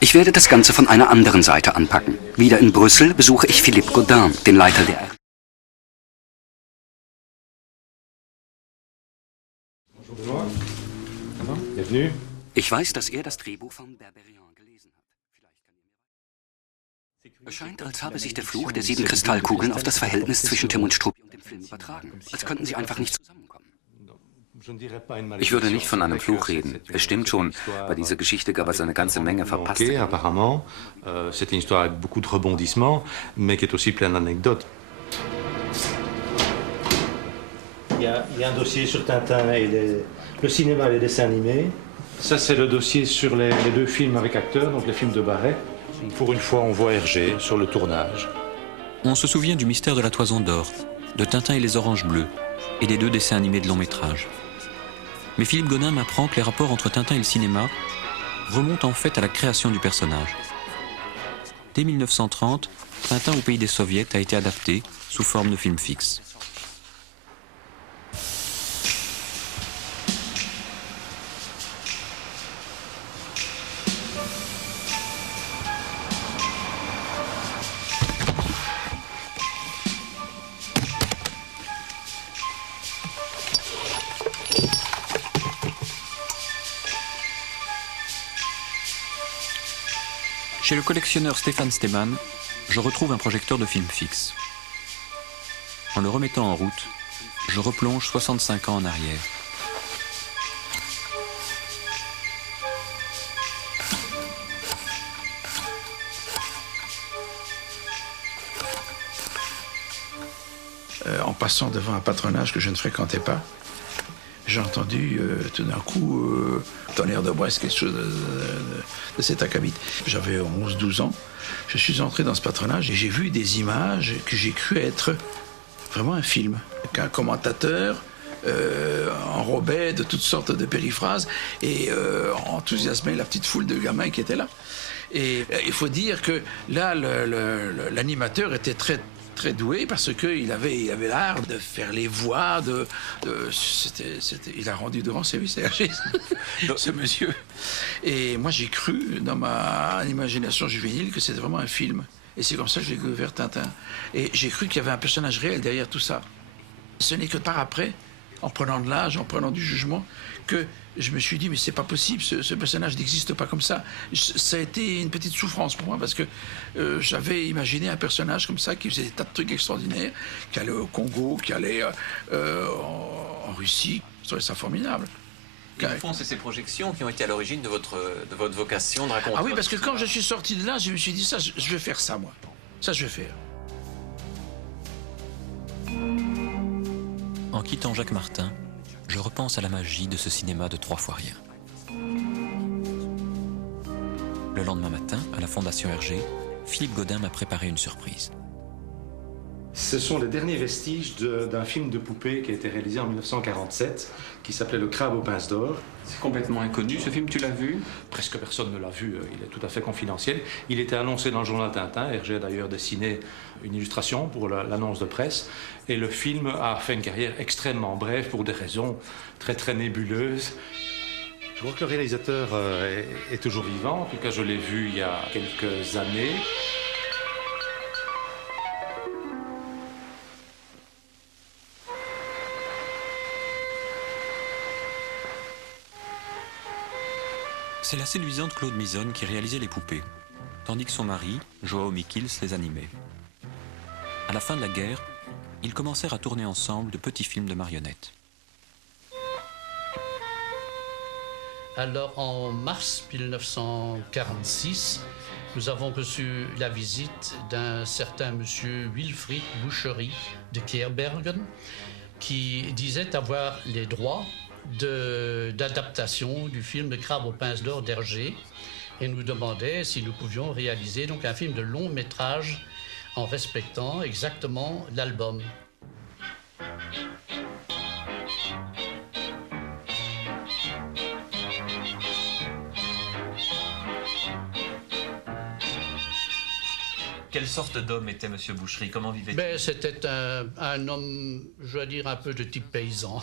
Ich werde das Ganze von einer anderen Seite anpacken. Wieder in Brüssel besuche ich Philippe Godin, den Leiter der Ich weiß, dass er das Drehbuch von Berberian gelesen hat. Es scheint, als habe sich der Fluch der 7 Kristallkugeln auf das Verhältnis zwischen Tim und Struppi und dem Film übertragen. Als könnten sie einfach nicht zusammenkommen. Ich würde nicht von einem Fluch reden. Es stimmt schon, bei dieser Geschichte gab es eine ganze Menge verpasste. Apparemment, c'est une histoire avec beaucoup de rebondissements, mais qui est aussi pleine d'anecdotes. Il y a un dossier sur Tintin et le cinéma et les dessins animés. Ça, c'est le dossier sur les 2 films avec acteurs, donc les films de Barret. Pour une fois, on voit Hergé sur le tournage. On se souvient du mystère de la Toison d'Or, de Tintin et les Oranges Bleues, et des 2 dessins animés de long métrage. Mais Philippe Godin m'apprend que les rapports entre Tintin et le cinéma remontent en fait à la création du personnage. Dès 1930, Tintin au pays des Soviets a été adapté sous forme de film fixe. Chez le collectionneur Stéphane Stemann, je retrouve un projecteur de film fixe. En le remettant en route, je replonge 65 ans en arrière. En passant devant un patronage que je ne fréquentais pas, j'ai entendu tout d'un coup Tonnerre de Brest, quelque chose de cet acabit. J'avais 11-12 ans. Je suis entré dans ce patronage et j'ai vu des images que j'ai cru être vraiment un film. Un commentateur enrobait de toutes sortes de périphrases et enthousiasmait la petite foule de gamins qui étaient là. Et il faut dire que là, l'animateur était très doué parce qu'il avait l'art de faire les voix, il a rendu de grands services à Hergé, ce monsieur. Et moi j'ai cru dans ma imagination juvénile que c'était vraiment un film. Et c'est comme ça que j'ai découvert Tintin. Et j'ai cru qu'il y avait un personnage réel derrière tout ça. Ce n'est que par après, en prenant de l'âge, en prenant du jugement, que je me suis dit, mais c'est pas possible, ce personnage n'existe pas comme ça. Ça a été une petite souffrance pour moi, parce que j'avais imaginé un personnage comme ça, qui faisait des tas de trucs extraordinaires, qui allait au Congo, qui allait en Russie. Je trouvais ça formidable. Et au fond, c'est ces projections qui ont été à l'origine de votre vocation de raconter. Ah oui, parce que quand je suis sorti de là, je me suis dit, ça, je vais faire ça, moi. Ça, je vais faire. En quittant Jacques Martin, je repense à la magie de ce cinéma de 3 fois rien. Le lendemain matin, à la Fondation Hergé, Philippe Godin m'a préparé une surprise. Ce sont les derniers vestiges d'un film de poupée qui a été réalisé en 1947, qui s'appelait Le Crabe aux pinces d'or. C'est complètement inconnu, ce film, tu l'as vu? Presque personne ne l'a vu, il est tout à fait confidentiel. Il était annoncé dans le journal Tintin, Hergé a d'ailleurs dessiné une illustration pour l'annonce de presse, et le film a fait une carrière extrêmement brève pour des raisons très nébuleuses. Je crois que le réalisateur est toujours vivant, en tout cas je l'ai vu il y a quelques années. C'est la séduisante Claude Mizone qui réalisait les poupées, tandis que son mari, Joao Miquils, les animait. À la fin de la guerre, ils commencèrent à tourner ensemble de petits films de marionnettes. Alors, en mars 1946, nous avons reçu la visite d'un certain monsieur Wilfried Boucherie de Keerbergen, qui disait avoir les droits d'adaptation du film Le Crabe aux pinces d'or d'Hergé et nous demandait si nous pouvions réaliser donc un film de long métrage en respectant exactement l'album. Quelle sorte d'homme était Monsieur Boucherie? Comment vivait-il? C'était un homme, je dois dire, un peu de type paysan.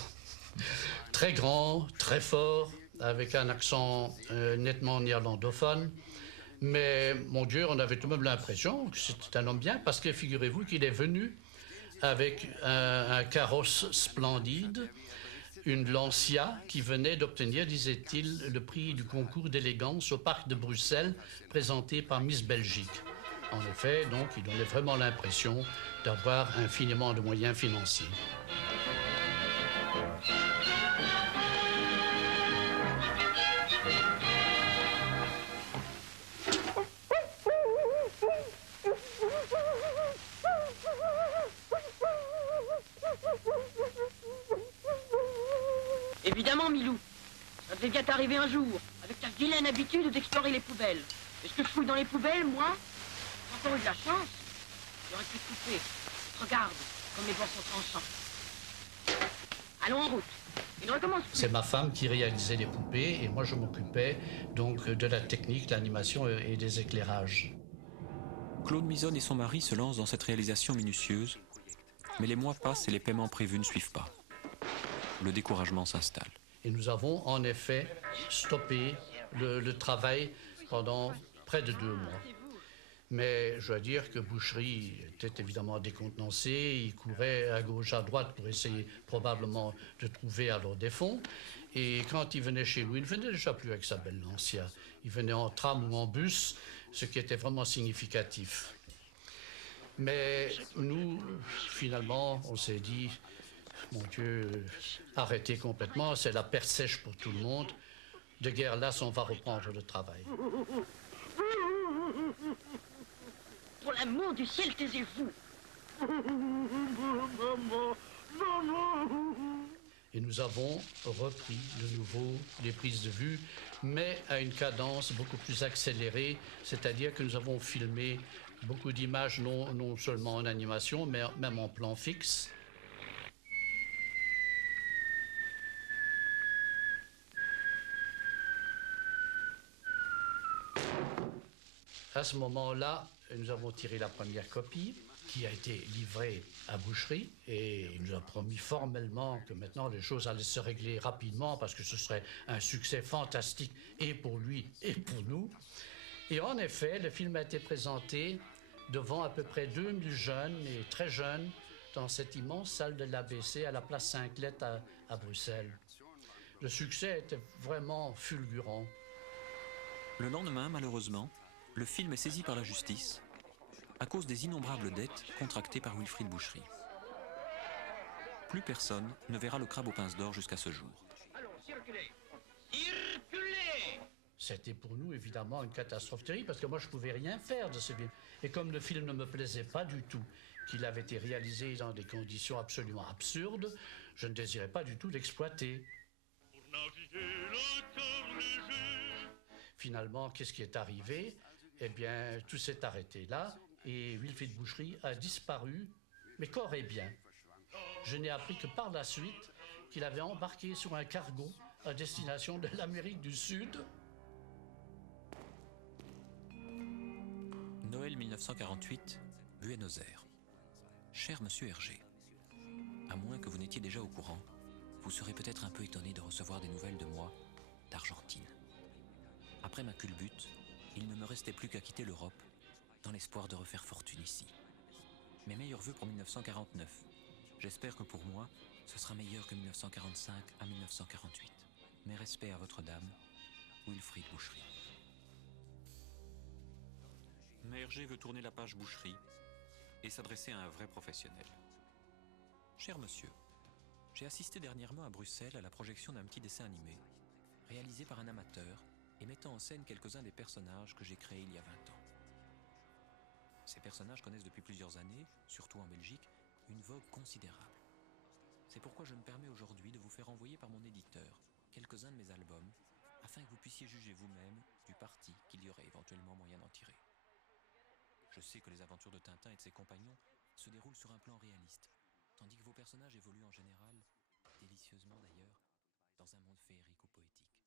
Très grand, très fort, avec un accent nettement néerlandophone, Mais, mon Dieu, on avait tout de même l'impression que c'était un homme bien, parce que figurez-vous qu'il est venu avec un carrosse splendide, une Lancia qui venait d'obtenir, disait-il, le prix du concours d'élégance au parc de Bruxelles, présenté par Miss Belgique. En effet, donc, il donnait vraiment l'impression d'avoir infiniment de moyens financiers. Évidemment, Milou. Ça devait bien t'arriver un jour, avec ta vilaine habitude d'explorer les poubelles. Est-ce que je fouille dans les poubelles, moi? J'ai encore eu de la chance. J'aurais pu te couper. Regarde, comme les boissons tranchants. Allons en route. Il ne recommence plus. C'est ma femme qui réalisait les poupées et moi je m'occupais donc de la technique, de l'animation et des éclairages. Claude Mizone et son mari se lancent dans cette réalisation minutieuse, mais les mois passent et les paiements prévus ne suivent pas. Le découragement s'installe. Et nous avons en effet stoppé le travail pendant près de 2 mois. Mais je dois dire que Boucherie était évidemment décontenancé, il courait à gauche, à droite pour essayer probablement de trouver alors des fonds. Et quand il venait chez nous, il ne venait déjà plus avec sa belle Lancia. Il venait en tram ou en bus, ce qui était vraiment significatif. Mais nous, finalement, on s'est dit, mon Dieu, arrêtez complètement, c'est la perte sèche pour tout le monde. De guerre lasse, on va reprendre le travail. Pour l'amour du ciel, taisez-vous. Et nous avons repris de nouveau les prises de vue, mais à une cadence beaucoup plus accélérée, c'est-à-dire que nous avons filmé beaucoup d'images, non seulement en animation, mais même en plan fixe. À ce moment-là, nous avons tiré la première copie qui a été livrée à Boucherie et il nous a promis formellement que maintenant les choses allaient se régler rapidement parce que ce serait un succès fantastique et pour lui et pour nous. Et en effet, le film a été présenté devant à peu près 2000 jeunes et très jeunes dans cette immense salle de l'ABC à la place Saint-Clet à Bruxelles. Le succès était vraiment fulgurant. Le lendemain, malheureusement, le film est saisi par la justice à cause des innombrables dettes contractées par Wilfried Boucherie. Plus personne ne verra le crabe aux pinces d'or jusqu'à ce jour. Allons, circulez. Circulez. C'était pour nous évidemment une catastrophe terrible parce que moi je ne pouvais rien faire de ce film. Et comme le film ne me plaisait pas du tout, qu'il avait été réalisé dans des conditions absolument absurdes, je ne désirais pas du tout l'exploiter. Finalement, qu'est-ce qui est arrivé? Eh bien, tout s'est arrêté là et Wilfried Boucherie a disparu, mais corps et bien. Je n'ai appris que par la suite qu'il avait embarqué sur un cargo à destination de l'Amérique du Sud. Noël 1948, Buenos Aires. Cher monsieur Hergé, à moins que vous n'étiez déjà au courant, vous serez peut-être un peu étonné de recevoir des nouvelles de moi, d'Argentine. Après ma culbute, il ne me restait plus qu'à quitter l'Europe, dans l'espoir de refaire fortune ici. Mes meilleurs vœux pour 1949. J'espère que pour moi, ce sera meilleur que 1945 à 1948. Mes respects à votre dame, Wilfried Boucherie. Mais Hergé veut tourner la page Boucherie et s'adresser à un vrai professionnel. Cher monsieur, j'ai assisté dernièrement à Bruxelles à la projection d'un petit dessin animé, réalisé par un amateur et mettant en scène quelques-uns des personnages que j'ai créés il y a 20 ans. Ces personnages connaissent depuis plusieurs années, surtout en Belgique, une vogue considérable. C'est pourquoi je me permets aujourd'hui de vous faire envoyer par mon éditeur quelques-uns de mes albums, afin que vous puissiez juger vous-même du parti qu'il y aurait éventuellement moyen d'en tirer. Je sais que les aventures de Tintin et de ses compagnons se déroulent sur un plan réaliste, tandis que vos personnages évoluent en général, délicieusement d'ailleurs, dans un monde féerique ou poétique.